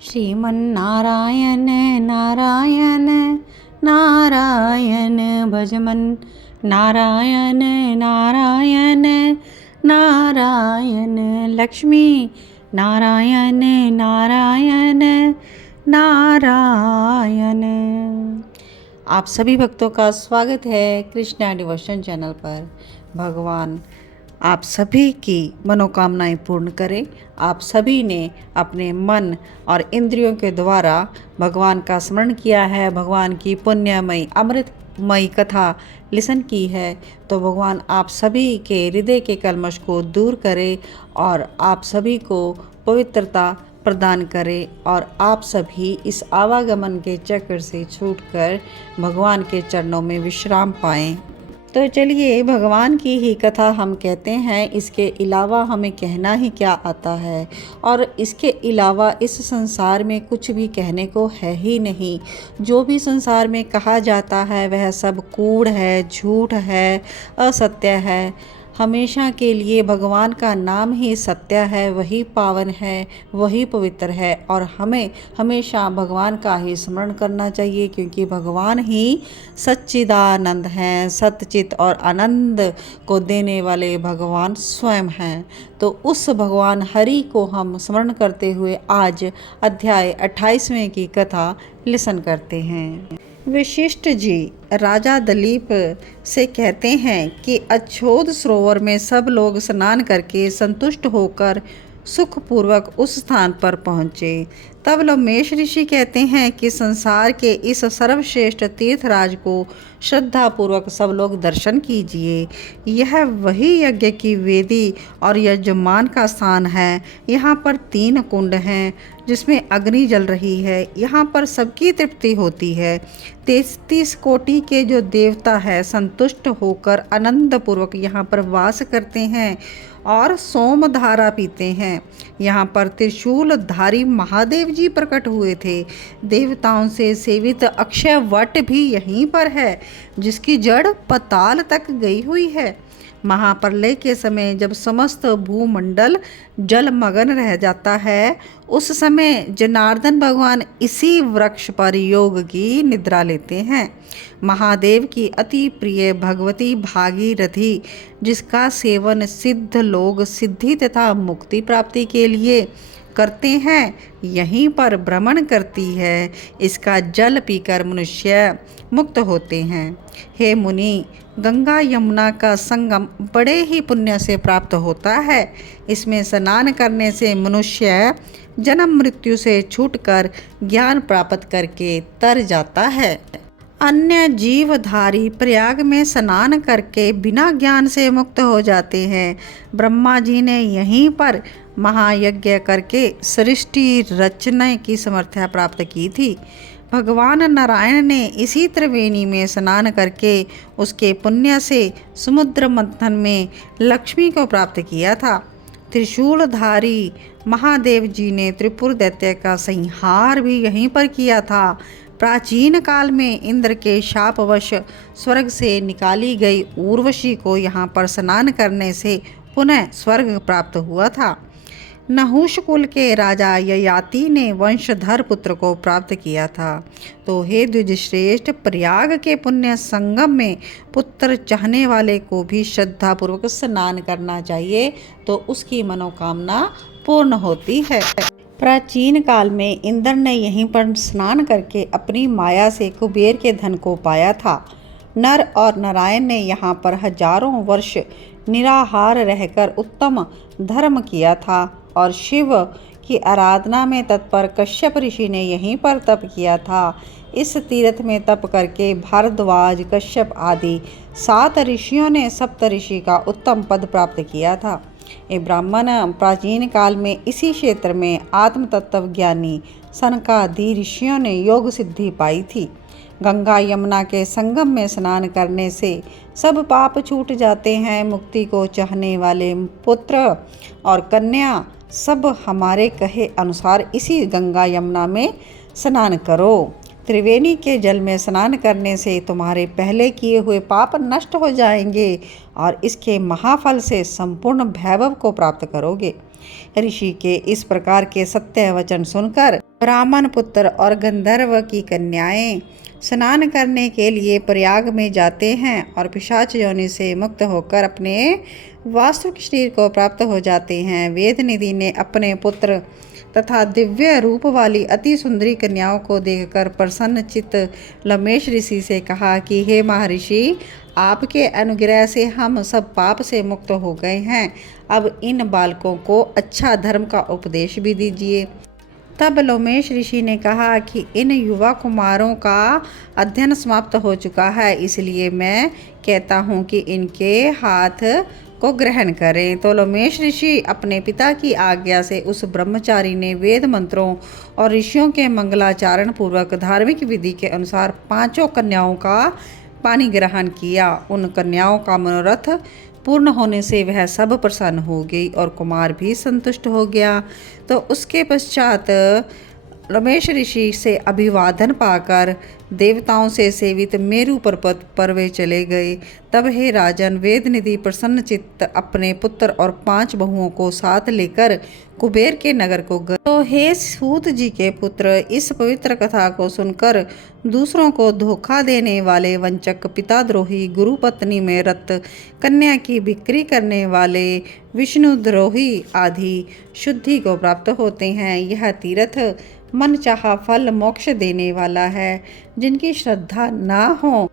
श्रीमन्नारायण नारायण नारायण भजमन नारायण नारायण नारायण लक्ष्मी नारायण नारायण नारायण। आप सभी भक्तों का स्वागत है कृष्णा डिवोशन चैनल पर। भगवान आप सभी की मनोकामनाएं पूर्ण करें। आप सभी ने अपने मन और इंद्रियों के द्वारा भगवान का स्मरण किया है, भगवान की पुण्यमयी अमृतमयी कथा लिसन की है, तो भगवान आप सभी के हृदय के कल्मश को दूर करे और आप सभी को पवित्रता प्रदान करे और आप सभी इस आवागमन के चक्र से छूटकर भगवान के चरणों में विश्राम पाएं। तो चलिए भगवान की ही कथा हम कहते हैं। इसके अलावा हमें कहना ही क्या आता है, और इसके अलावा इस संसार में कुछ भी कहने को है ही नहीं। जो भी संसार में कहा जाता है वह सब कूड़ है, झूठ है, असत्य है। हमेशा के लिए भगवान का नाम ही सत्य है, वही पावन है, वही पवित्र है, और हमें हमेशा भगवान का ही स्मरण करना चाहिए, क्योंकि भगवान ही सच्चिदानंद हैं। सतचित और आनंद को देने वाले भगवान स्वयं हैं। तो उस भगवान हरि को हम स्मरण करते हुए आज अध्याय 28वें की कथा लिसन करते हैं। वशिष्ठ जी राजा दिलीप से कहते हैं कि अच्छोद सरोवर में सब लोग स्नान करके संतुष्ट होकर सुखपूर्वक उस स्थान पर पहुँचे। तब लोमेश ऋषि कहते हैं कि संसार के इस सर्वश्रेष्ठ तीर्थराज को श्रद्धापूर्वक सब लोग दर्शन कीजिए। यह वही यज्ञ की वेदी और यजमान का स्थान है। यहाँ पर 3 कुंड हैं जिसमें अग्नि जल रही है। यहाँ पर सबकी तृप्ति होती है। 33 कोटि के जो देवता है संतुष्ट होकर आनंदपूर्वक यहाँ पर वास करते हैं और सोमधारा पीते हैं। यहाँ पर त्रिशूलधारी महादेव जी प्रकट हुए थे। देवताओं से सेवित अक्षय वट भी यहीं पर है, जिसकी जड़ पाताल तक गई हुई है। महाप्रलय के समय जब समस्त भूमंडल जलमग्न रह जाता है, उस समय जनार्दन भगवान इसी वृक्ष पर योग की निद्रा लेते हैं। महादेव की अति प्रिय भगवती भागीरथी, जिसका सेवन सिद्ध लोग सिद्धि तथा मुक्ति प्राप्ति के लिए करते हैं, यहीं पर भ्रमण करती है। इसका जल पीकर मनुष्य मुक्त होते हैं। हे मुनि, गंगा यमुना का संगम बड़े ही पुण्य से प्राप्त होता है। इसमें स्नान करने से मनुष्य जन्म मृत्यु से छूटकर ज्ञान प्राप्त करके तर जाता है। अन्य जीवधारी प्रयाग में स्नान करके बिना ज्ञान से मुक्त हो जाते हैं। ब्रह्मा जी ने यहीं पर महायज्ञ करके सृष्टि रचना की समर्थ्या प्राप्त की थी। भगवान नारायण ने इसी त्रिवेणी में स्नान करके उसके पुण्य से समुद्र मंथन में लक्ष्मी को प्राप्त किया था। त्रिशूलधारी महादेव जी ने त्रिपुर दैत्य का संहार भी यहीं पर किया था। प्राचीन काल में इंद्र के शापवश स्वर्ग से निकाली गई उर्वशी को यहाँ पर स्नान करने से पुनः स्वर्ग प्राप्त हुआ था। नहुष कुल के राजा ययाति ने वंशधर पुत्र को प्राप्त किया था। तो हे द्विजश्रेष्ठ, प्रयाग के पुण्य संगम में पुत्र चाहने वाले को भी श्रद्धापूर्वक स्नान करना चाहिए, तो उसकी मनोकामना पूर्ण होती है। प्राचीन काल में इंद्र ने यहीं पर स्नान करके अपनी माया से कुबेर के धन को पाया था। नर और नारायण ने यहाँ पर हजारों वर्ष निराहार रहकर उत्तम धर्म किया था, और शिव की आराधना में तत्पर कश्यप ऋषि ने यहीं पर तप किया था। इस तीर्थ में तप करके भारद्वाज, कश्यप आदि 7 ऋषियों ने सप्त ऋषि का उत्तम पद प्राप्त किया था। ये ब्राह्मण प्राचीन काल में इसी क्षेत्र में आत्म तत्व ज्ञानी सनकादि ऋषियों ने योग सिद्धि पाई थी। गंगा यमुना के संगम में स्नान करने से सब पाप छूट जाते हैं। मुक्ति को चाहने वाले पुत्र और कन्या सब हमारे कहे अनुसार इसी गंगा यमुना में स्नान करो। त्रिवेणी के जल में स्नान करने से तुम्हारे पहले किए हुए पाप नष्ट हो जाएंगे और इसके महाफल से संपूर्ण वैभव को प्राप्त करोगे। ऋषि के इस प्रकार के सत्य वचन सुनकर ब्राह्मण पुत्र और गंधर्व की कन्याएं स्नान करने के लिए प्रयाग में जाते हैं और पिशाच योनि से मुक्त होकर अपने वास्तविक शरीर को प्राप्त हो जाते हैं। वेद निधि ने अपने पुत्र तथा दिव्य रूप वाली अति सुंदरी कन्याओं को देखकर प्रसन्न चित्त लमेश ऋषि से कहा कि हे महर्षि, आपके अनुग्रह से हम सब पाप से मुक्त हो गए हैं। अब इन बालकों को अच्छा धर्म का उपदेश भी दीजिए। तब लोमेश ऋषि ने कहा कि इन युवा कुमारों का अध्ययन समाप्त हो चुका है, इसलिए मैं कहता हूँ कि इनके हाथ को ग्रहण करें। तो लोमेश ऋषि अपने पिता की आज्ञा से उस ब्रह्मचारी ने वेद मंत्रों और ऋषियों के मंगलाचरण पूर्वक धार्मिक विधि के अनुसार 5 कन्याओं का पानी ग्रहण किया। उन कन्याओं का मनोरथ पूर्ण होने से वह सब प्रसन्न हो गई और कुमार भी संतुष्ट हो गया। तो उसके पश्चात रमेश ऋषि से अभिवादन पाकर देवताओं से सेवित मेरु पर्वत पर वे चले गए। तब हे राजन, वेद निधि प्रसन्न चित्त अपने पुत्र और 5 बहुओं को साथ लेकर कुबेर के नगर को गए। तो हे सूत जी के पुत्र, इस पवित्र कथा को सुनकर दूसरों को धोखा देने वाले वंचक, पिताद्रोही, गुरु पत्नी में रत, कन्या की बिक्री करने वाले, विष्णुद्रोही आदि शुद्धि को प्राप्त होते हैं। यह तीर्थ मन चाहा फल मोक्ष देने वाला है। जिनकी श्रद्धा ना हो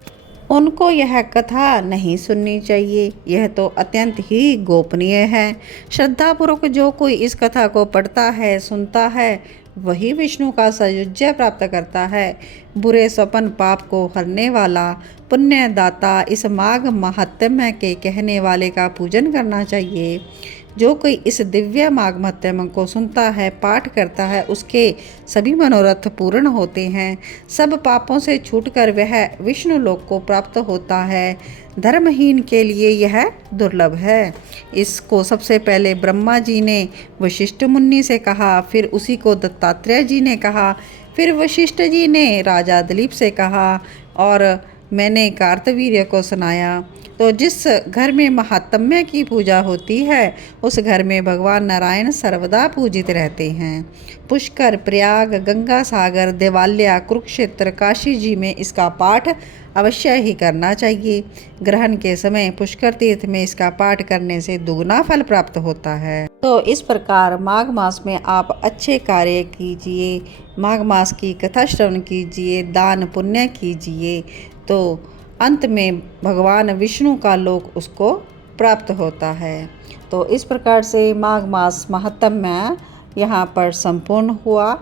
उनको यह कथा नहीं सुननी चाहिए। यह तो अत्यंत ही गोपनीय है। श्रद्धापूर्वक जो कोई इस कथा को पढ़ता है, सुनता है, वही विष्णु का सायुज्य प्राप्त करता है। बुरे स्वप्न पाप को हरने वाला पुण्यदाता इस माघ महात्म्य के कहने वाले का पूजन करना चाहिए। जो कोई इस दिव्य माघ महात्म्य को सुनता है, पाठ करता है, उसके सभी मनोरथ पूर्ण होते हैं। सब पापों से छूटकर वह विष्णु लोक को प्राप्त होता है। धर्महीन के लिए यह दुर्लभ है। इसको सबसे पहले ब्रह्मा जी ने वशिष्ठ मुनि से कहा, फिर उसी को दत्तात्रेय जी ने कहा, फिर वशिष्ठ जी ने राजा दिलीप से कहा और मैंने कार्तवीर्य को सुनाया। तो जिस घर में महात्म्य की पूजा होती है उस घर में भगवान नारायण सर्वदा पूजित रहते हैं। पुष्कर, प्रयाग, गंगा सागर, देवालय, कुरुक्षेत्र, काशी जी में इसका पाठ अवश्य ही करना चाहिए। ग्रहण के समय पुष्कर तीर्थ में इसका पाठ करने से दुगना फल प्राप्त होता है। तो इस प्रकार माघ मास में आप अच्छे कार्य कीजिए, माघ मास की कथा श्रवण कीजिए, दान पुण्य कीजिए, तो अंत में भगवान विष्णु का लोक उसको प्राप्त होता है। तो इस प्रकार से माघ मास महात्म्य यहाँ पर संपूर्ण हुआ।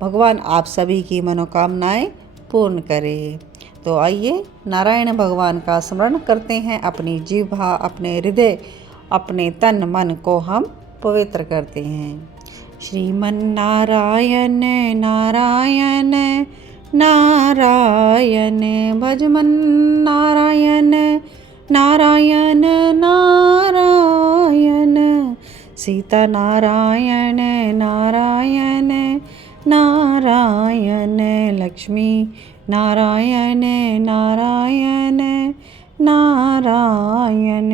भगवान आप सभी की मनोकामनाएं पूर्ण करे। तो आइए नारायण भगवान का स्मरण करते हैं। अपनी जीवा, अपने हृदय, अपने तन मन को हम पवित्र करते हैं। श्रीमन नारायण नारायण नारायण, भजमन नारायण नारायण नारायण, सीता नारायण नारायण नारायण, लक्ष्मी नारायण नारायण नारायण।